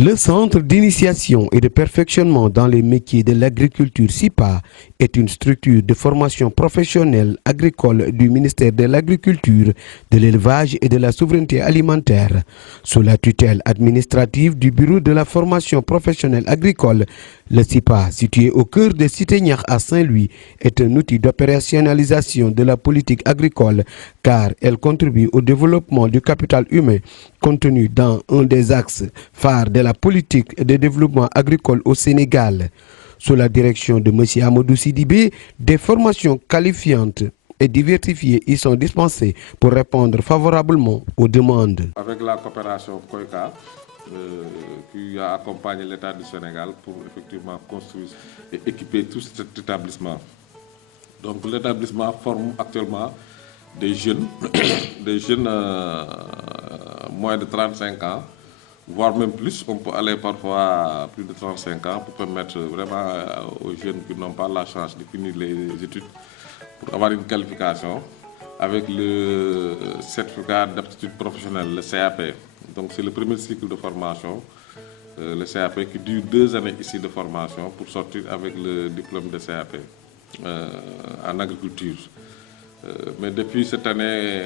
Le Centre d'initiation et de perfectionnement dans les métiers de l'agriculture SIPA est une structure de formation professionnelle agricole du ministère de l'Agriculture, de l'Élevage et de la Souveraineté alimentaire. Sous la tutelle administrative du Bureau de la formation professionnelle agricole, le SIPA, situé au cœur de Cité Niakh à Saint-Louis, est un outil d'opérationnalisation de la politique agricole car elle contribue au développement du capital humain contenu dans un des axes phares de la politique de développement agricole au Sénégal. Sous la direction de M. Amadou Sidibé, des formations qualifiantes et diversifiées y sont dispensées pour répondre favorablement aux demandes. Avec la coopération COICA, qui a accompagné l'État du Sénégal pour effectivement construire et équiper tout cet établissement. Donc l'établissement forme actuellement des jeunes, moins de 35 ans, voire même plus. On peut aller parfois à plus de 35 ans pour permettre vraiment aux jeunes qui n'ont pas la chance de finir les études pour avoir une qualification avec le certificat d'aptitude professionnelle, le CAP. Donc c'est le premier cycle de formation, le CAP, qui dure 2 années ici de formation pour sortir avec le diplôme de CAP en agriculture. Mais depuis cette année,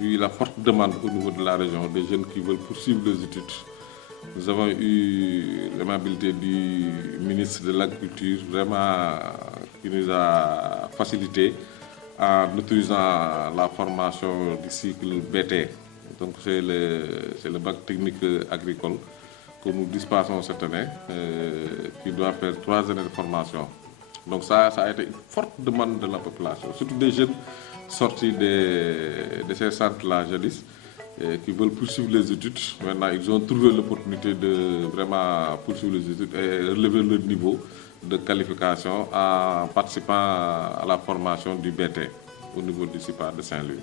vu la forte demande au niveau de la région, des jeunes qui veulent poursuivre les études, nous avons eu l'amabilité du ministre de l'Agriculture, vraiment qui nous a facilité en autorisant la formation du cycle BT. Donc c'est le bac technique agricole que nous dispensons cette année, qui doit faire 3 années de formation. Donc ça a été une forte demande de la population, surtout des jeunes sortis de ces centres-là jadis, qui veulent poursuivre les études. Maintenant, ils ont trouvé l'opportunité de vraiment poursuivre les études et relever leur niveau de qualification en participant à la formation du BT au niveau du SIPA de Saint-Louis.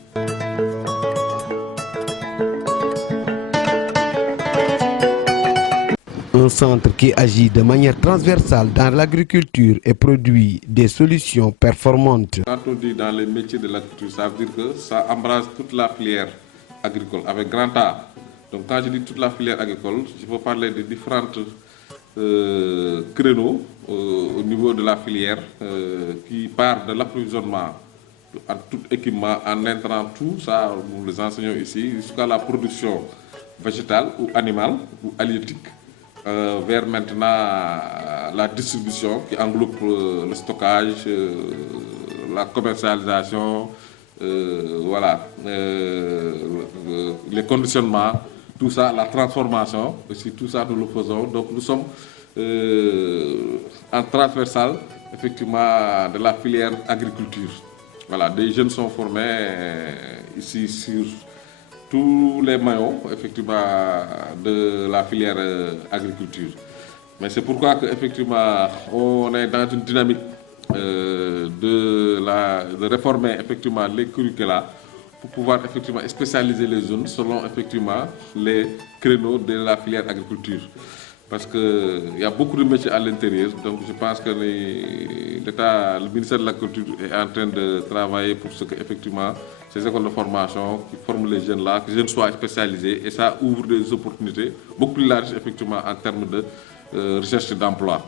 Un centre qui agit de manière transversale dans l'agriculture et produit des solutions performantes. Quand on dit dans les métiers de l'agriculture, ça veut dire que ça embrasse toute la filière agricole avec grand A. Donc quand je dis toute la filière agricole, je peux parler de différentes créneaux au niveau de la filière qui part de l'approvisionnement en tout équipement, en intrant tout ça, nous les enseignons ici, jusqu'à la production végétale ou animale ou halieutique. Vers maintenant la distribution qui englobe le stockage, la commercialisation, voilà, les conditionnements, tout ça, la transformation, aussi tout ça nous le faisons. Donc nous sommes en transversal effectivement de la filière agriculture. Voilà, des jeunes sont formés ici sur tous les maillons effectivement de la filière agriculture. Mais c'est pourquoi que, effectivement on est dans une dynamique de réformer effectivement les curricula pour pouvoir effectivement spécialiser les zones selon effectivement les créneaux de la filière agriculture. Parce qu'il y a beaucoup de métiers à l'intérieur, donc je pense que l'État, le ministère de l'Agriculture est en train de travailler pour ce que effectivement ces écoles de formation qui forment les jeunes là, que les jeunes soient spécialisés, et ça ouvre des opportunités beaucoup plus larges effectivement en termes de recherche d'emploi.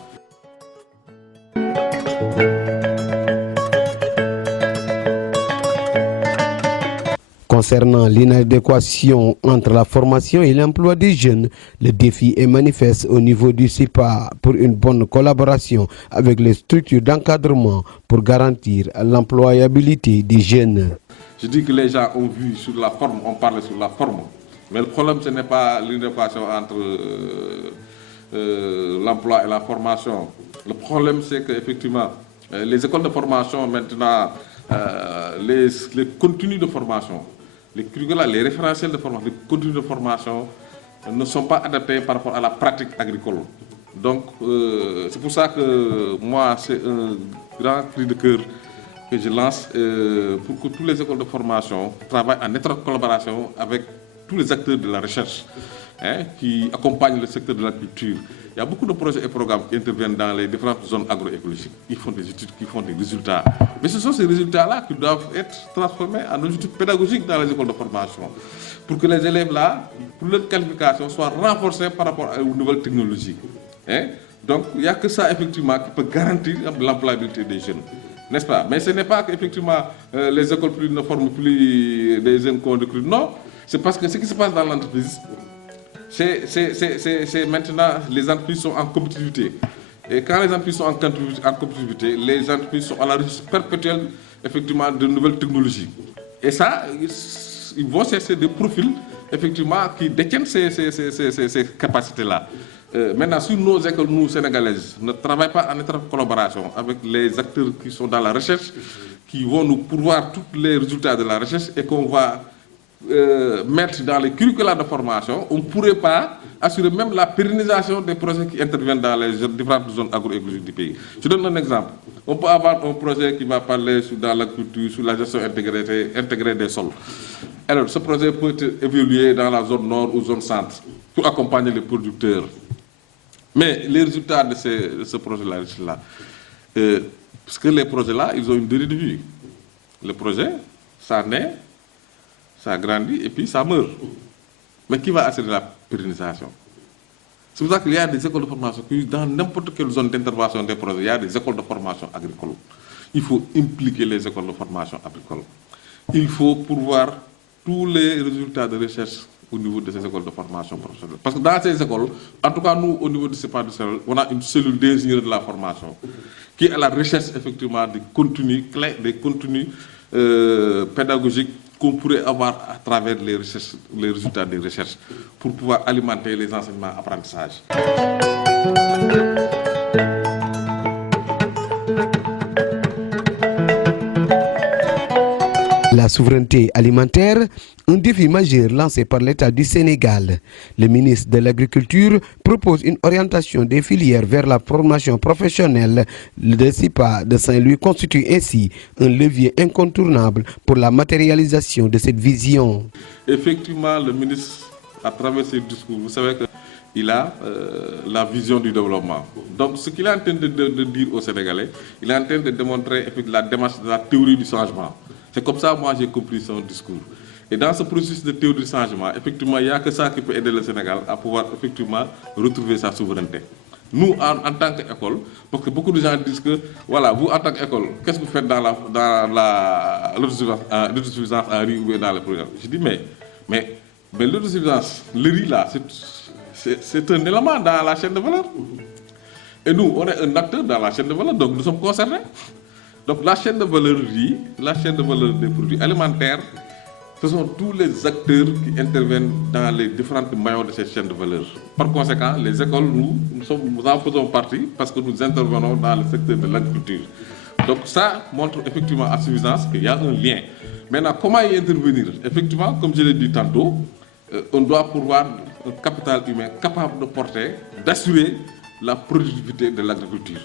Concernant l'inadéquation entre la formation et l'emploi des jeunes, le défi est manifeste au niveau du SIPA pour une bonne collaboration avec les structures d'encadrement pour garantir l'employabilité des jeunes. Je dis que les gens ont vu sur la forme, on parle sur la forme, mais le problème ce n'est pas l'inadéquation entre l'emploi et la formation. Le problème c'est qu'effectivement les écoles de formation maintenant, les contenus de formation, les curricula, les référentiels de formation, les contenus de formation ne sont pas adaptés par rapport à la pratique agricole. Donc c'est pour ça que moi c'est un grand cri de cœur que je lance pour que toutes les écoles de formation travaillent en étroite collaboration avec tous les acteurs de la recherche qui accompagnent le secteur de l'agriculture. Il y a beaucoup de projets et programmes qui interviennent dans les différentes zones agroécologiques. Ils font des études, qui font des résultats. Mais ce sont ces résultats-là qui doivent être transformés en études pédagogiques dans les écoles de formation. Pour que les élèves là, pour leur qualification, soient renforcés par rapport aux nouvelles technologies. Hein? Donc, il n'y a que ça, effectivement, qui peut garantir l'employabilité des jeunes. N'est-ce pas? Mais ce n'est pas qu'effectivement, les écoles plus ne forment plus des jeunes qu'on recrute. Non, c'est parce que ce qui se passe dans l'entreprise, c'est maintenant, les entreprises sont en compétitivité. Et quand les entreprises sont en compétitivité, les entreprises sont à la recherche perpétuelle, effectivement, de nouvelles technologies. Et ça, ils vont chercher des profils, effectivement, qui détiennent ces capacités-là. Maintenant, sur nos écoles, nous, sénégalaises, ne travaillons pas en étroite collaboration avec les acteurs qui sont dans la recherche, qui vont nous pourvoir tous les résultats de la recherche et qu'on va mettre dans les curricula de formation, on ne pourrait pas assurer même la pérennisation des projets qui interviennent dans les différentes zones agroécologiques du pays. Je donne un exemple. On peut avoir un projet qui va parler dans l'agriculture, sur la gestion intégrée des sols. Alors, ce projet peut évoluer dans la zone nord ou zone centre pour accompagner les producteurs. Mais les résultats de ce projet-là, parce que les projets-là, ils ont une durée de vie. Le projet, ça naît, ça grandit et puis ça meurt. Mais qui va assurer la pérennisation? C'est pour ça qu'il y a des écoles de formation qui, dans n'importe quelle zone d'intervention des projets, il y a des écoles de formation agricoles. Il faut impliquer les écoles de formation agricoles. Il faut pourvoir tous les résultats de recherche au niveau de ces écoles de formation professionnelle. Parce que dans ces écoles, en tout cas nous, au niveau du CEPA du Sahel, on a une cellule d'ingénieurs de la formation qui est à la recherche effectivement des contenus clés, des contenus pédagogiques qu'on pourrait avoir à travers les résultats des recherches pour pouvoir alimenter les enseignements apprentissages. La souveraineté alimentaire, un défi majeur lancé par l'État du Sénégal. Le ministre de l'Agriculture propose une orientation des filières vers la formation professionnelle. Le CIPA de Saint-Louis constitue ainsi un levier incontournable pour la matérialisation de cette vision. Effectivement, le ministre, à travers ses discours, vous savez qu'il a la vision du développement. Donc, ce qu'il est en train de dire aux Sénégalais, il est en train de démontrer la démarche de la théorie du changement. C'est comme ça, moi, j'ai compris son discours. Et dans ce processus de théorie du changement, effectivement, il n'y a que ça qui peut aider le Sénégal à pouvoir, effectivement, retrouver sa souveraineté. Nous, en tant qu'école, parce que beaucoup de gens disent que, voilà, vous, en tant qu'école, qu'est-ce que vous faites dans l'autosuffisance en riz ou dans le programme? Je dis, mais l'autosuffisance, le riz, là, c'est un élément dans la chaîne de valeur. Et nous, on est un acteur dans la chaîne de valeur, donc nous sommes concernés. Donc la chaîne de valeur riz, la chaîne de valeur des produits alimentaires, ce sont tous les acteurs qui interviennent dans les différentes maillons de cette chaîne de valeur. Par conséquent, les écoles, nous en faisons partie parce que nous intervenons dans le secteur de l'agriculture. Donc ça montre effectivement à suffisance qu'il y a un lien. Maintenant, comment y intervenir? Effectivement, comme je l'ai dit tantôt, on doit pourvoir un capital humain capable de porter, d'assurer la productivité de l'agriculture.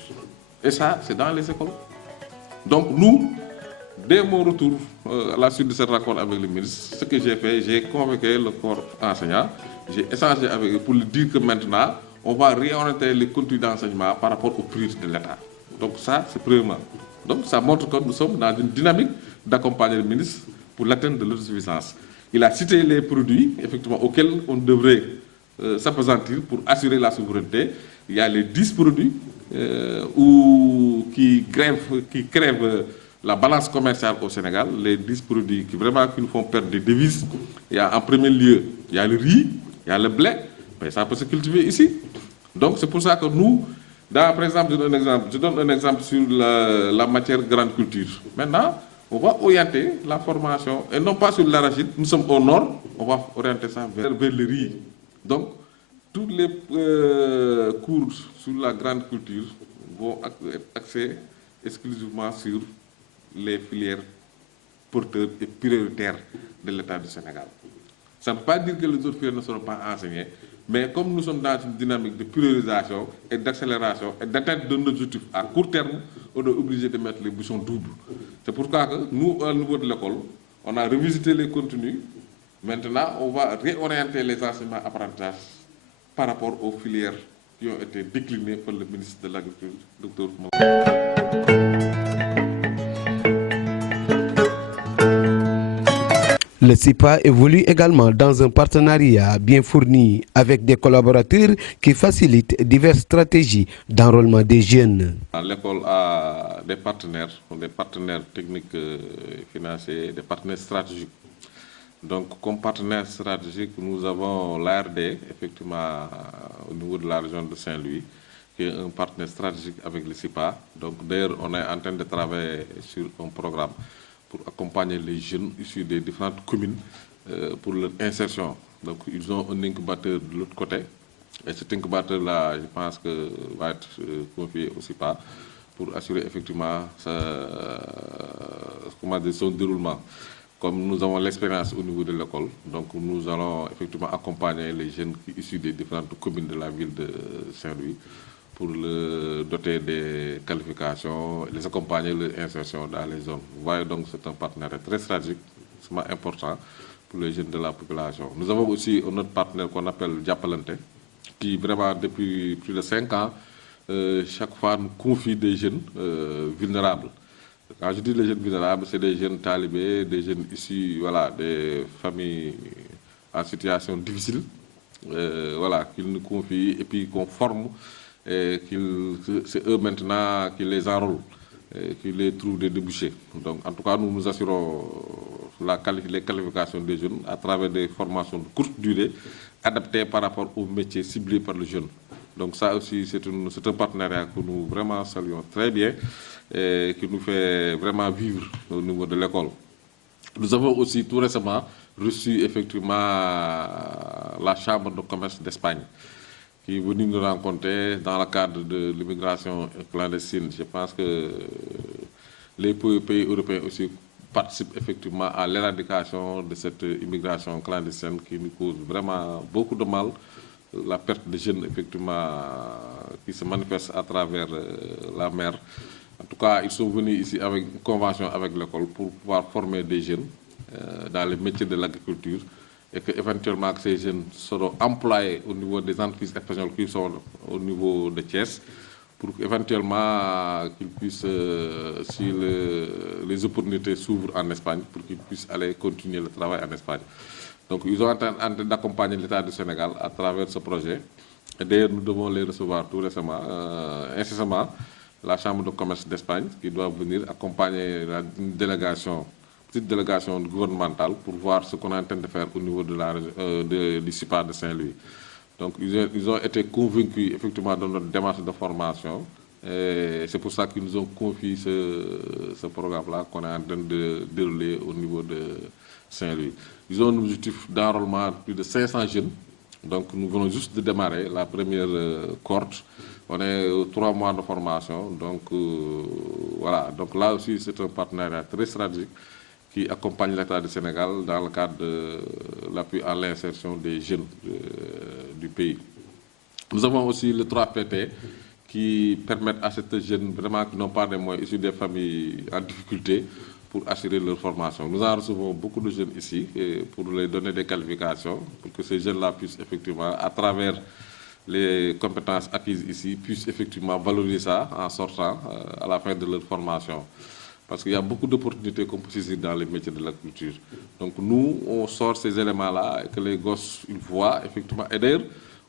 Et ça, c'est dans les écoles. Donc nous, dès mon retour à la suite de cette rencontre avec le ministre, ce que j'ai fait, j'ai convoqué le corps enseignant, j'ai échangé avec eux pour lui dire que maintenant, on va réorienter les contenus d'enseignement par rapport aux priorités de l'État. Donc ça, c'est premièrement. Donc ça montre que nous sommes dans une dynamique d'accompagner le ministre pour l'atteinte de l'autosuffisance. Il a cité les produits, effectivement, auxquels on devrait s'appesantir pour assurer la souveraineté. Il y a les 10 produits qui crèvent la balance commerciale au Sénégal, les 10 produits qui nous font perdre des devises. Il y a en premier lieu, il y a le riz, il y a le blé, mais ça peut se cultiver ici. Donc c'est pour ça que nous, par exemple, je donne un exemple sur la matière grande culture. Maintenant, on va orienter la formation, et non pas sur l'arachide, nous sommes au nord, on va orienter ça vers le riz. Donc, tous les cours sur la grande culture vont être axés exclusivement sur les filières porteurs et prioritaires de l'État du Sénégal. Ça ne veut pas dire que les autres filières ne seront pas enseignées, mais comme nous sommes dans une dynamique de priorisation et d'accélération et d'atteinte d'un objectif à court terme, on est obligé de mettre les bouchons doubles. C'est pourquoi que nous, au niveau de l'école, on a revisité les contenus. Maintenant, on va réorienter les enseignements apprentissages par rapport aux filières qui ont été déclinés par le ministre de l'Agriculture, Dr. Le CIPA évolue également dans un partenariat bien fourni avec des collaborateurs qui facilitent diverses stratégies d'enrôlement des jeunes. L'école a des partenaires techniques et financiers, des partenaires stratégiques. Donc, comme partenaire stratégique, nous avons l'ARD, effectivement, au niveau de la région de Saint-Louis, qui est un partenaire stratégique avec le CIPA. Donc, d'ailleurs, on est en train de travailler sur un programme pour accompagner les jeunes issus des différentes communes pour leur insertion. Donc, ils ont un incubateur de l'autre côté. Et cet incubateur-là, je pense que va être confié au CIPA pour assurer effectivement son déroulement. Comme nous avons l'expérience au niveau de l'école, donc nous allons effectivement accompagner les jeunes issus des différentes communes de la ville de Saint-Louis pour le doter des qualifications, les accompagner leur insertion dans les zones. Vous voyez, donc c'est un partenariat très stratégique, extrêmement important pour les jeunes de la population. Nous avons aussi un autre partenaire qu'on appelle Diapalante, qui vraiment depuis plus de 5 ans, chaque fois nous confie des jeunes vulnérables. Quand je dis les jeunes vulnérables, c'est des jeunes talibés, des jeunes issus des familles en situation difficile, qu'ils nous confient et puis qu'on forme. C'est eux maintenant qui les enrôlent, qui les trouvent des débouchés. Donc, en tout cas, nous nous assurons les qualifications des jeunes à travers des formations de courte durée adaptées par rapport aux métiers ciblés par le jeune. Donc ça aussi, c'est un partenariat que nous vraiment saluons très bien et qui nous fait vraiment vivre au niveau de l'école. Nous avons aussi tout récemment reçu effectivement la Chambre de commerce d'Espagne, qui est venue nous rencontrer dans le cadre de l'immigration clandestine. Je pense que les pays européens aussi participent effectivement à l'éradication de cette immigration clandestine qui nous cause vraiment beaucoup de mal. La perte de jeunes, effectivement, qui se manifeste à travers la mer. En tout cas, ils sont venus ici avec une convention avec l'école pour pouvoir former des jeunes dans les métiers de l'agriculture et qu'éventuellement ces jeunes seront employés au niveau des entreprises espagnoles qui sont au niveau de Thiès pour qu'éventuellement qu'ils puissent, si les opportunités s'ouvrent en Espagne, pour qu'ils puissent aller continuer le travail en Espagne. Donc, ils ont en train d'accompagner l'État du Sénégal à travers ce projet. Et d'ailleurs, nous devons les recevoir tout récemment, incessamment, la Chambre de commerce d'Espagne, qui doit venir accompagner une petite délégation gouvernementale pour voir ce qu'on est en train de faire au niveau du CIPA de Saint-Louis. Donc, ils ont été convaincus, effectivement, de notre démarche de formation. Et c'est pour ça qu'ils nous ont confié ce programme-là qu'on est en train de dérouler au niveau de Saint-Louis. Ils ont un objectif d'enrôlement de plus de 500 jeunes. Donc, nous venons juste de démarrer la première cohorte. On est aux 3 mois de formation. Donc, voilà. Donc, là aussi, c'est un partenariat très stratégique qui accompagne l'État du Sénégal dans le cadre de l'appui à l'insertion des jeunes du pays. Nous avons aussi le 3PT qui permettent à ces jeunes vraiment qui n'ont pas de moyens issus des familles en difficulté pour assurer leur formation. Nous en recevons beaucoup de jeunes ici pour leur donner des qualifications, pour que ces jeunes-là puissent effectivement, à travers les compétences acquises ici, puissent effectivement valoriser ça en sortant à la fin de leur formation. Parce qu'il y a beaucoup d'opportunités qu'on peut saisir dans les métiers de la culture. Donc nous, on sort ces éléments-là et que les gosses ils voient effectivement. Et d'ailleurs,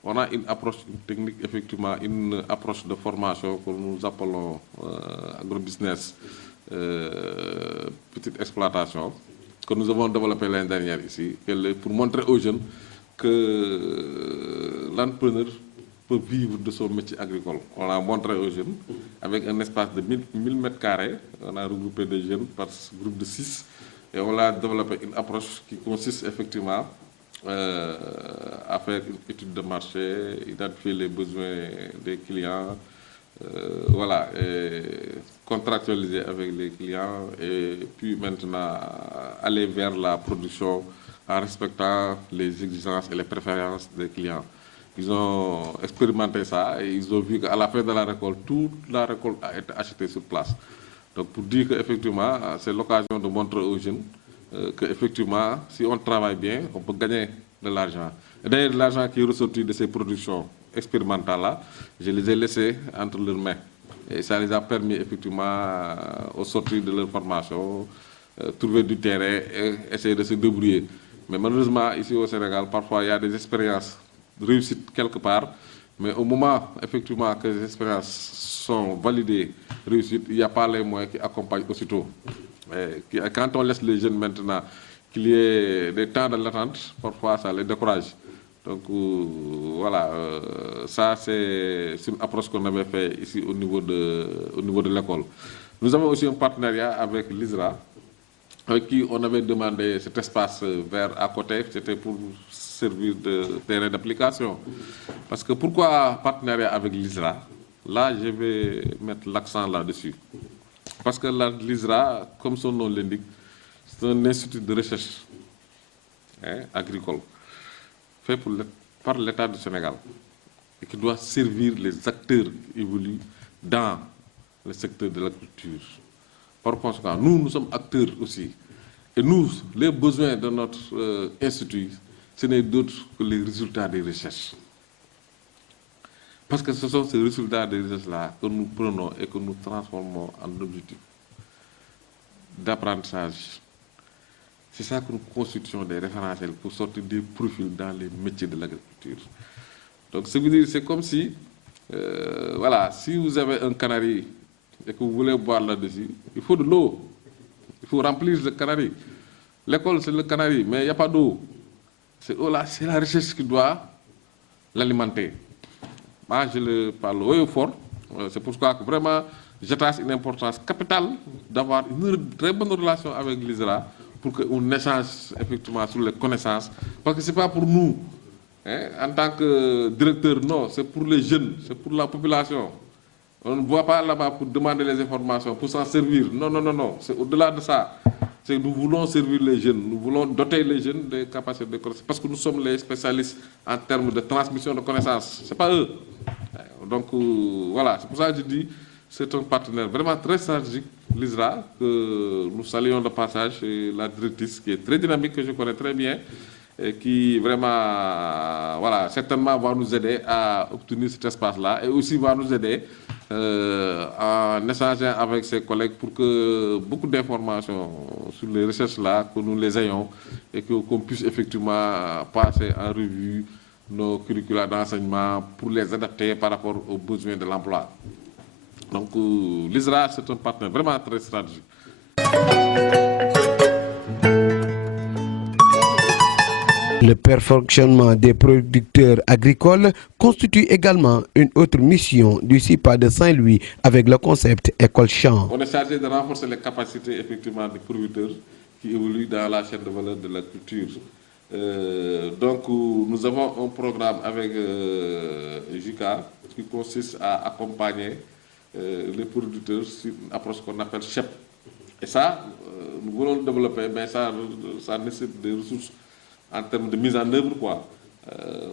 on a une approche technique, effectivement, une approche de formation que nous appelons agrobusiness. Petite exploitation que nous avons développée l'année dernière ici pour montrer aux jeunes que l'entrepreneur peut vivre de son métier agricole. On a montré aux jeunes avec un espace de 1000 m². On a regroupé des jeunes par groupe de 6 et on a développé une approche qui consiste effectivement à faire une étude de marché, identifier les besoins des clients, et contractualiser avec les clients et puis maintenant aller vers la production en respectant les exigences et les préférences des clients. Ils ont expérimenté ça et ils ont vu qu'à la fin de la récolte, toute la récolte a été achetée sur place. Donc pour dire qu'effectivement, c'est l'occasion de montrer aux jeunes qu'effectivement, si on travaille bien, on peut gagner de l'argent. Et d'ailleurs, l'argent qui est ressorti de ces productions expérimentales-là, je les ai laissés entre leurs mains. Et ça les a permis effectivement, au sortir de leur formation, trouver du terrain et essayer de se débrouiller. Mais malheureusement, ici au Sénégal, parfois il y a des expériences réussites quelque part, mais au moment effectivement que les expériences sont validées, réussites, il n'y a pas les moyens qui accompagnent aussitôt. Et quand on laisse les jeunes maintenant qu'il y ait des temps de l'attente, parfois ça les décourage. Donc voilà, ça c'est une approche qu'on avait fait ici au niveau de l'école. Nous avons aussi un partenariat avec l'ISRA, avec qui on avait demandé cet espace vert à côté, c'était pour servir de terrain d'application. Parce que pourquoi partenariat avec l'ISRA? Là, je vais mettre l'accent là-dessus. Parce que l'ISRA, comme son nom l'indique, c'est un institut de recherche agricole, fait par l'État du Sénégal, et qui doit servir les acteurs qui évoluent dans le secteur de l'agriculture. Par conséquent, nous sommes acteurs aussi. Et nous, les besoins de notre institut, ce n'est d'autre que les résultats des recherches. Parce que ce sont ces résultats des recherches-là que nous prenons et que nous transformons en objectifs d'apprentissage. C'est ça que nous constituons des référentiels pour sortir des profils dans les métiers de l'agriculture. Donc, c'est comme si, voilà, si vous avez un canari et que vous voulez boire là-dessus, il faut de l'eau. Il faut remplir le canari. L'école, c'est le canari, mais il n'y a pas d'eau. C'est la recherche qui doit l'alimenter. Moi, je le parle haut et fort. C'est pourquoi vraiment, j'attache une importance capitale d'avoir une très bonne relation avec l'ISRA pour qu'on échange effectivement sur les connaissances. Parce que ce n'est pas pour nous, en tant que directeur, non, c'est pour les jeunes, c'est pour la population. On ne voit pas là-bas pour demander les informations, pour s'en servir. Non, non, non, non. C'est au-delà de ça. Nous voulons servir les jeunes, nous voulons doter les jeunes des capacités de connaissance, parce que nous sommes les spécialistes en termes de transmission de connaissances. Ce n'est pas eux. Donc voilà, c'est pour ça que je dis c'est un partenaire vraiment très stratégique, l'ISRA, que nous saluons de passage, et la directrice qui est très dynamique, que je connais très bien, et qui vraiment, voilà, certainement va nous aider à obtenir cet espace-là, et aussi va nous aider en échangeant avec ses collègues pour que beaucoup d'informations sur les recherches-là, que nous les ayons, et qu'on puisse effectivement passer en revue nos curricula d'enseignement pour les adapter par rapport aux besoins de l'emploi. Donc l'ISRA, c'est un partenaire vraiment très stratégique. Le perfectionnement des producteurs agricoles constitue également une autre mission du CIPA de Saint-Louis avec le concept École Champ. On est chargé de renforcer les capacités effectivement des producteurs qui évoluent dans la chaîne de valeur de la culture. Donc nous avons un programme avec JICA qui consiste à accompagner les producteurs sur une approche qu'on appelle CHEP. Et ça, nous voulons le développer, mais ça nécessite des ressources en termes de mise en œuvre, quoi.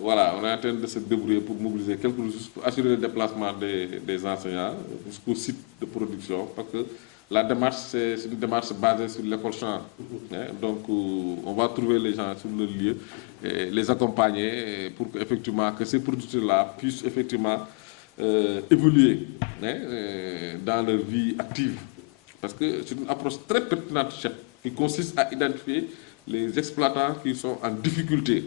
Voilà, on est en train de se débrouiller pour mobiliser quelques ressources pour assurer le déplacement des enseignants jusqu'au site de production, parce que la démarche, c'est une démarche basée sur l'école champ. Donc, on va trouver les gens sur le lieu, et les accompagner pour que ces producteurs-là puissent effectivement évoluer dans leur vie active. Parce que c'est une approche très pertinente qui consiste à identifier les exploitants qui sont en difficulté.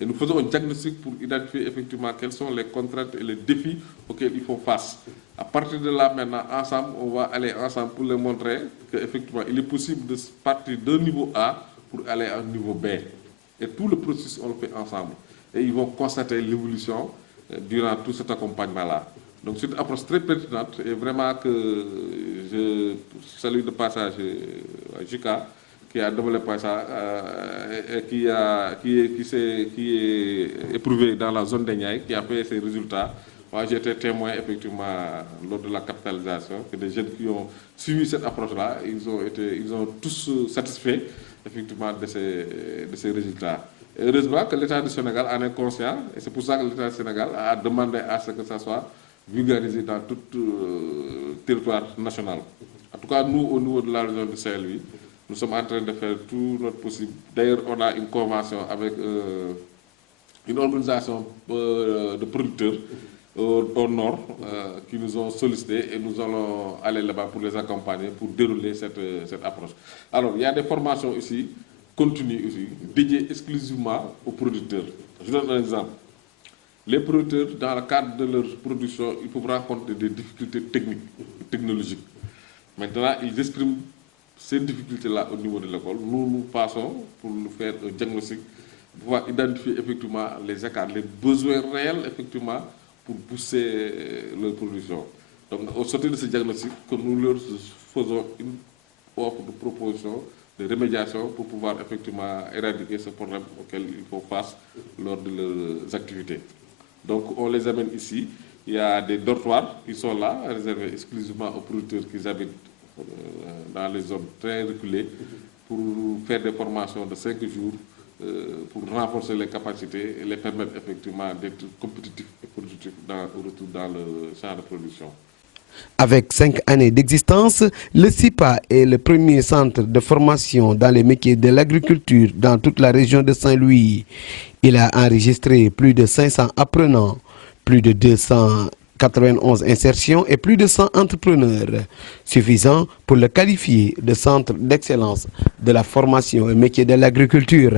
Et nous faisons un diagnostic pour identifier effectivement quelles sont les contraintes et les défis auxquels ils font face. À partir de là, maintenant, ensemble, on va aller ensemble pour leur montrer qu'effectivement, il est possible de partir d'un niveau A pour aller à un niveau B. Et tout le processus, on le fait ensemble. Et ils vont constater l'évolution durant tout cet accompagnement-là. Donc c'est une approche très pertinente et vraiment que je salue de passage à JICA qui a développé ça et qui est éprouvé dans la zone des Niayes, qui a fait ses résultats. Moi j'ai été témoin effectivement lors de la capitalisation que des jeunes qui ont suivi cette approche-là, ils ont tous satisfaits effectivement de ces résultats. Et heureusement que l'État du Sénégal en est conscient et c'est pour ça que l'État du Sénégal a demandé à ce que ça soit vulgarisé dans tout le territoire national. En tout cas, nous, au niveau de la région de Saint-Louis, nous sommes en train de faire tout notre possible. D'ailleurs, on a une convention avec une organisation de producteurs au nord qui nous ont sollicité et nous allons aller là-bas pour les accompagner, pour dérouler cette approche. Alors, il y a des formations ici, continues ici, dédiées exclusivement aux producteurs. Je donne un exemple. Les producteurs, dans le cadre de leur production, ils peuvent rencontrer des difficultés techniques, technologiques. Maintenant, ils expriment ces difficultés-là au niveau de l'école. Nous passons pour nous faire un diagnostic, pour pouvoir identifier effectivement les écarts, les besoins réels, effectivement, pour booster leur production. Donc, au sortir de ce diagnostic, nous leur faisons une offre de proposition, de remédiation pour pouvoir effectivement éradiquer ce problème auquel il faut face lors de leurs activités. Donc, on les amène ici. Il y a des dortoirs qui sont là, réservés exclusivement aux producteurs qui habitent dans les zones très reculées, pour faire des formations de 5 jours, pour renforcer les capacités et les permettre effectivement d'être compétitifs et productifs au retour dans le champ de production. Avec 5 années d'existence, le CIPA est le premier centre de formation dans les métiers de l'agriculture dans toute la région de Saint-Louis. Il a enregistré plus de 500 apprenants, plus de 291 insertions et plus de 100 entrepreneurs, suffisant pour le qualifier de centre d'excellence de la formation et métiers de l'agriculture.